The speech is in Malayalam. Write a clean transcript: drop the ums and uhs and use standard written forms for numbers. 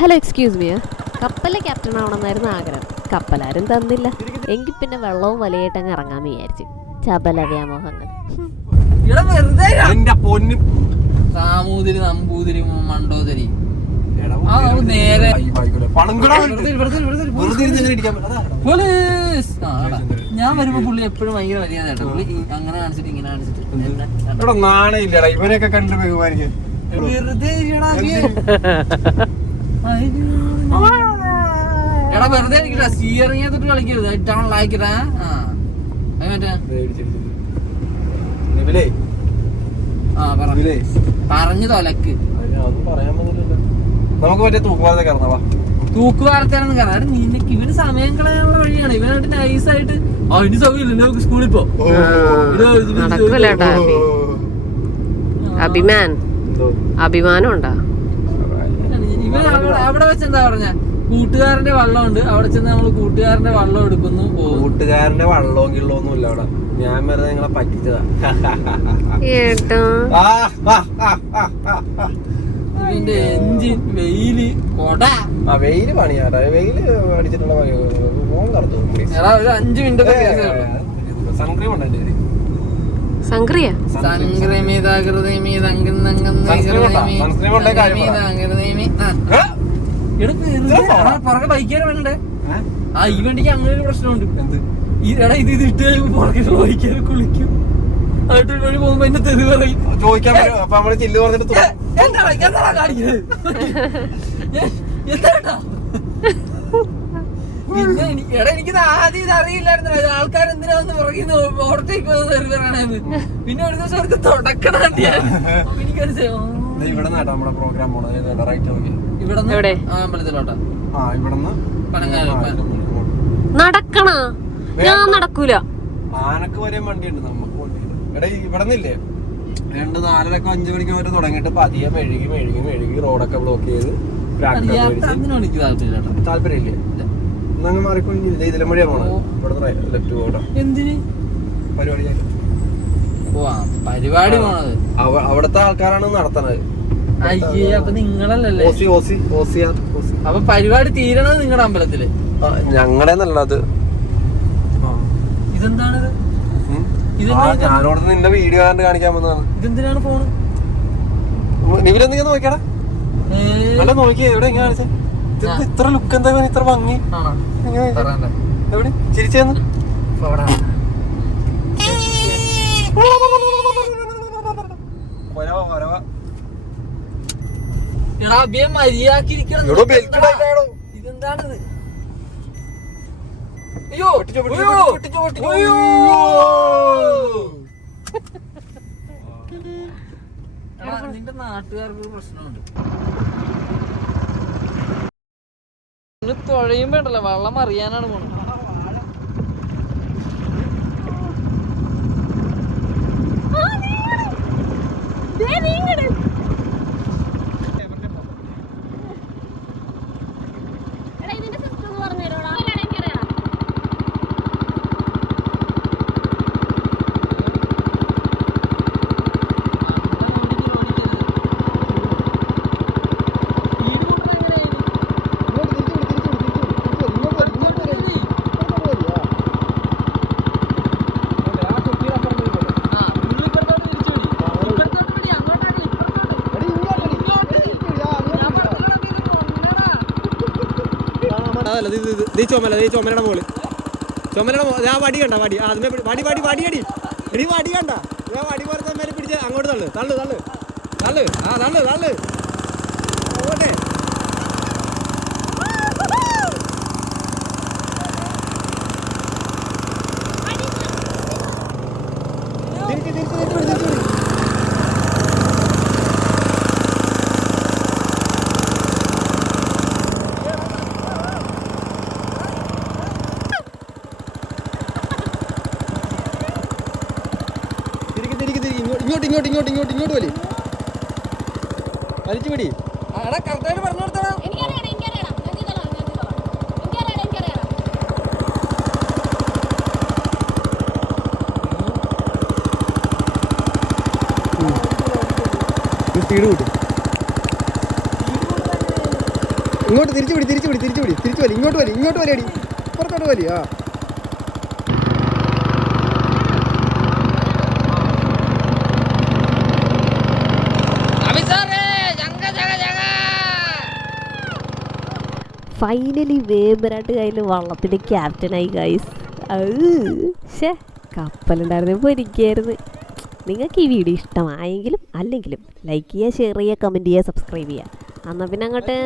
ഹലോ എക്സ്ക്യൂസ് മീ, കപ്പലിലെ ക്യാപ്റ്റൻ ആവണമെന്നായിരുന്നു ആഗ്രഹം. കപ്പലാരും തന്നില്ല. എങ്കിൽ പിന്നെ വെള്ളവും വലയായിട്ടങ്ങ് ഇറങ്ങാൻ വിചാരിച്ചു. ചപല വ്യാമോഹങ്ങൾ. സാമൂതിരി നമ്പൂതിരി മണ്ടോദരി നേരെ പോലീസ്. ഞാൻ വരുമ്പോ പുള്ളി എപ്പോഴും ഭയങ്കര മര്യാദ കേട്ടോ. പുള്ളി അങ്ങനെ കാണിച്ചിട്ട് ഇങ്ങനെ കാണിച്ചിട്ട് നാണയില്ലടാ ഇവരെയൊക്കെ കണ്ടു ബഹുമാനിക്കാൻ. വെറുതെ എടാ വെറുതെ എനിക്കില്ല സീറിങ് തൊട്ട് കളിക്കരുത്. ഇട്ടാണ് ലായിക്കടാ. പറഞ്ഞു തൊലക്ക്. നമുക്ക് മറ്റേ തൂക്കുപാലത്തെ കയറണവാ. തൂക്കുപാലത്താണെന്ന് കയറാം. നിനക്ക് ഇവന് സമയം കളയാനുള്ള വഴിയാണ്. ഇവനായിട്ട് നൈസായിട്ട് അതിന് സമയമില്ല നമുക്ക് സ്കൂളിൽ പോ. അഭിമാനം ഉണ്ടാ. ഇവൻ അവിടെ വെച്ചെന്താ പറഞ്ഞ കൂട്ടുകാരന്റെ വള്ളമുണ്ട്. അവിടെ ചെന്ന് നമ്മള് കൂട്ടുകാരന്റെ വള്ളം എടുക്കുന്നു. കൂട്ടുകാരന്റെ വള്ളവും കിള്ളൊന്നും ഇല്ല അവിടെ. ഞാൻ വെറുതെ നിങ്ങളെ പറ്റിച്ചതാ. ഇതിന്റെ എഞ്ചിൻ വെയില് കൊട വെയില് പണിയാട്ടാ. വെയില് അടിച്ചിട്ടുള്ള എടാ ഒരു 5 മിനിറ്റത്തെ കേസ്. സൺക്രീം ഉണ്ട് എന്റെ പുറകെ ബൈക്കാരെ വേണ്ടേ? ആ ഈ വണ്ടിക്ക് അങ്ങനെ ഒരു പ്രശ്നമുണ്ട്. എടാ ഇത് ഇട്ട് കഴിയുമ്പോ പുറകെ ബൈക്കാരെ കുളിക്കും. ആയിട്ട് വഴി പോകുമ്പോ എന്നെ തെറി പറയും. ചോദിക്കാൻ അപ്പൊ നമ്മള് ചില്ല് പറഞ്ഞിട്ട് എന്താ കാണിക്കുന്നത്? എന്താ പിന്നെ എടാ എനിക്കിത് ആദ്യം ഇത് അറിയില്ലായിരുന്നു. ആൾക്കാർ എന്തിനാന്ന് പുറകിന്ന് ഓർത്തേക്ക് തെറിവറാണെന്ന്. പിന്നെ ഒരു ദിവസം അവർക്ക് തുടക്കണം. എനിക്കറിയാം ഇവിടെ നാട്ടാ നമ്മുടെ പ്രോഗ്രാം പോണത്. റൈറ്റ് നോക്കി ഇവിടെ അമ്പലത്തിലോട്ടാ. നടക്കണ ഞാൻ നടക്കൂല. ആനക്ക് വരെ വണ്ടിയുണ്ട്. നമുക്ക് വണ്ടിയുണ്ട്. എടാ ഇവിടെ നിന്നില്ലേ 2-4 5 മണിക്ക് വരെ തുടങ്ങിയിട്ട് പതിയെ മെഴുകി റോഡൊക്കെ ബ്ലോക്ക് ചെയ്ത് താല്പര്യമില്ലേ? എന്നങ്ങ് മാറിക്കൊണ്ടില്ല. ഇതിലെ വഴിയാ പോണത്. ഇവിടെ ലെഫ്റ്റ് പോകണം. എന്തിന് പരിപാടി പോണത്? അവിടുത്തെ ആൾക്കാരാണ് നടത്തണത്. അയ്യേ അപ്പൊ നിങ്ങളല്ലേ? അപ്പൊ പരിപാടി തീരണത് നിങ്ങളുടെ അമ്പലത്തില്? ഞങ്ങളുടെ നല്ലത്. ഇതെന്താണിത്? ഞാനോട് നിന്റെ വീഡിയോ കണ്ട് കാണിക്കാൻ വന്നതാണ്. ഇതെന്തിനാണ് ഫോണ്? ഇവരെന്തെങ്കിലും നോക്കിയാടാ. അല്ല നോക്കിയേ എവിടെ എങ്ങനെ കാണിച്ചേ? ഇത്ര ലുക്ക് എന്താ ഇത്ര ഭംഗി? എവിടെ ചിരിച്ചേന്ന്? ഇതെന്താണിത്? നിന്റെ നാട്ടുകാർക്ക് പ്രശ്നമുണ്ട്. തുഴയുമ്പോ ഉണ്ടല്ലോ വെള്ളം അറിയാനാണ് പോണത്. ചുമലയുടെ മോള് ആ വടി കണ്ട വടി അതിനെ വടി അടി എടി വടി കണ്ട ഞാൻ വടി പുറത്തെ മേലെ പിടിച്ച് അങ്ങോട്ട് തള്ളു ഓട്ടെ. ഇങ്ങോട്ട് വലിച്ചു പിടി. കറക്റ്റായിട്ട് പറഞ്ഞു കൊടുത്തോ. സ്പീഡ് കൂട്ടും. തിരിച്ചു വലി ഇങ്ങോട്ട് വലിയടി പുറത്തോട്ട് വലി. ആ ഫൈനലി വേമ്പനാട്ട് കയ്യിൽ വള്ളത്തിൻ്റെ ക്യാപ്റ്റനായി ഗൈസ്. ഷേ കപ്പലുണ്ടായിരുന്നപ്പോൾ ഇരിക്കുകയായിരുന്നു. നിങ്ങൾക്ക് ഈ വീഡിയോ ഇഷ്ടമായെങ്കിലും അല്ലെങ്കിലും ലൈക്ക് ചെയ്യുക, ഷെയർ ചെയ്യുക, കമൻറ്റ് ചെയ്യുക, സബ്സ്ക്രൈബ് ചെയ്യുക. എന്നാൽ പിന്നെ അങ്ങോട്ട്